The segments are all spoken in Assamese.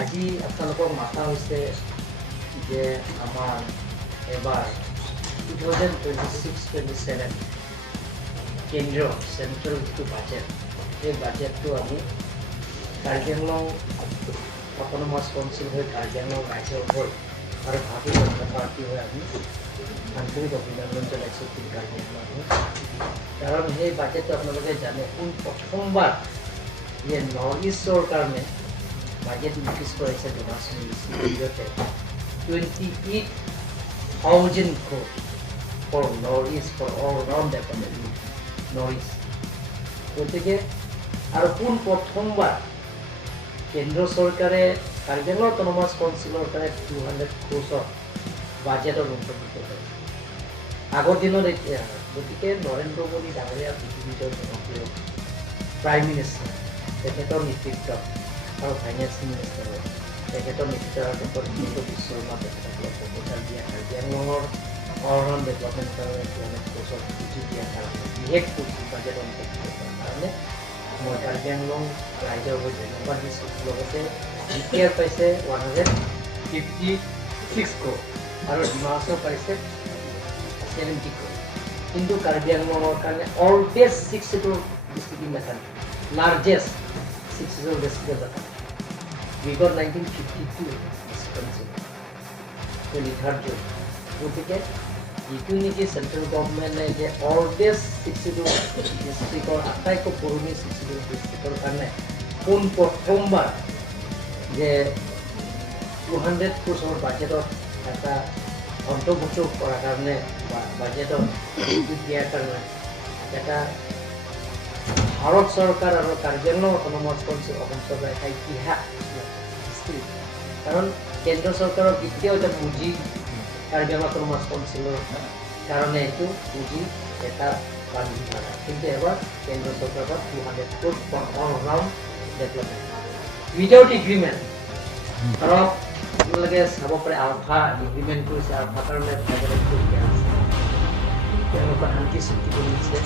আজি আপোনালোকক মাতা হৈছে যে আমাৰ এবাৰ 2026-27 কেন্দ্ৰীয় চেন্ট্ৰেল যিটো বাজেট সেই বাজেটটো আমি কাৰ্বি আংলং অট'নমাছ কাউন্সিল হৈ কাৰ্বি আংলং ৰাইজৰ হৈ আৰু ভাৰতীয় জনতা পাৰ্টি হৈ আমি আন্তৰিক অভিনন্দন জনাইছোঁ কাৰ্বি আংলং। কাৰণ সেই বাজেটটো আপোনালোকে জানে প্ৰথমবাৰ যে নৰ্থ ইষ্টৰ কাৰণে বাজেট ইনক্ৰিজ কৰাইছে ডোনাশ্যন জৰিয়তে 28,000 crore for North East for all round development North East। গতিকে আৰু প্ৰথমবাৰ কেন্দ্ৰ চৰকাৰে কাৰ্বি আংলং অট'নমাছ কাউন্সিলৰ কাৰণে 200 crore বাজেটৰ অন্তৰ্ভুক্ত কৰিছে আগৰ দিনত এতিয়া। গতিকে নৰেন্দ্ৰ মোদী ডাঙৰীয়া পৃথিৱীৰ জনপ্ৰিয় প্ৰাইম মিনিষ্টাৰ তেখেতৰ নেতৃত্বত আৰু ফাইনেন্স মিনিষ্টাৰ তেখেতৰ নেতৃত্বত ডক্টৰ হিমন্ত বিশ্ব শৰ্মা তেখেতসকলক প্ৰপ'জাল দিয়া কাৰ্বি আংলঙৰ অলৰাউণ্ড ডেভেলপমেণ্ট কাৰণে 200 crore পুঁজি দিয়াৰ কাৰণে বিশেষ পুঁজি বাজেট অন্তৰ্ভুক্ত কৰাৰ কাৰণে মই কাৰ্বি আংলং ৰাইজৰ হৈ ধন্যবাদ দিছোঁ। লগতে BPR পাইছে 156 crore আৰু ডিমা হাছাও পাইছে 70 crore। কিন্তু কাৰ্বি আংলঙৰ কাৰণে অলৱেজ 6 ছিটৰ ডিষ্ট্ৰিক্ট মেটাৰ লাৰ্জেষ্ট 6 ছিটৰ ডিষ্ট্ৰিক্ট মেটাৰ we got 1952 নিৰ্ধাৰ্য। গতিকে যিটো নেকি চেণ্ট্ৰেল গভৰ্ণমেণ্টে যে অলৱেজ 6 ছিটৰ ডিষ্ট্ৰিক্টৰ আটাইতকৈ পুৰণি 6 ছিটৰ ডিষ্ট্ৰিক্টৰ কাৰণে প্ৰথমবাৰ যে 200 crore বাজেটত এটা অন্তৰ্ভুক্ত কৰাৰ কাৰণে বাজেটত দিয়াৰ কাৰণে এটা ভাৰত চৰকাৰ আৰু কাৰ্বি আংলং অট'নমাছ কাউন্সিল অসম চৰকাৰ এটা ইতিহাস সৃষ্টি। কাৰণ কেন্দ্ৰ চৰকাৰৰ দ্বিতীয় এটা পুঁজি কাৰ্বি আংলং অট'নমাছ কাউন্সিলৰ কাৰণে এইটো পুঁজি এটা বান্ধি থকা। কিন্তু এবাৰ কেন্দ্ৰ চৰকাৰৰ পৰা 200 crore for all round development without agreement. ধৰক আপোনালোকে চাব পাৰে আলফা এগ্ৰিমেণ্ট কৰিছে, আলফা কাৰণে দিয়া আছে, তেওঁলোকৰ শান্তি চুক্তি কৰিছে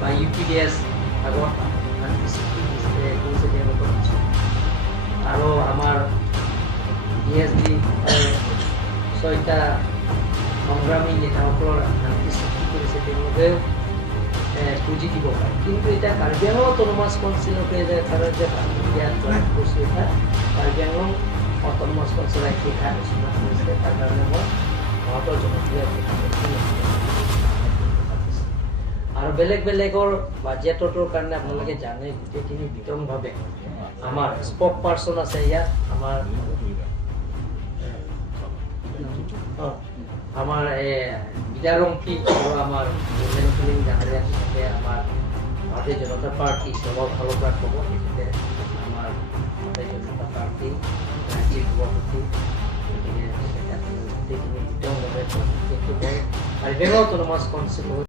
বা UPDS আগত শান্তি চুক্তি কৰিছে তেওঁলোকৰ। আৰু আমাৰ DSD 6টা সংগ্ৰামী নেতাসকলৰ শান্তি চুক্তি কৰিছে, তেওঁলোকে পুঁজি দিব পাৰে। কিন্তু এতিয়া কাৰ্বি আংলং অট'নমাছ কাউন্সিলকে যে দিয়াত জইন কৰিছোঁ, এটা কাৰ্বি আংলং অট'নমাছ কাউন্সিলে সেইষা ঘোষণা কৰিছে। তাৰ কাৰণে মই ভাৰতৰ জনপ্ৰিয় আৰু বেলেগ বেলেগৰ বাজেটৰ কাৰণে আপোনালোকে জানে গোটেইখিনি বিতংভাৱে আমাৰ স্পক পাৰ্চন আছে ইয়াত। আমাৰ বিদাৰংপি আৰু আমাৰ ডাঙৰীয়া তেখেতে আমাৰ ভাৰতীয় জনতা পাৰ্টি দলৰ ফালৰ পৰা ক'ব, তেখেতে আমাৰ ভাৰতীয় জনতা পাৰ্টি ৰাজ্যিক সভাপতি। গতিকে গোটেইখিনি বিতংভাৱে কাৰ্বি আংলং অট'নমাছ কাউন্সিল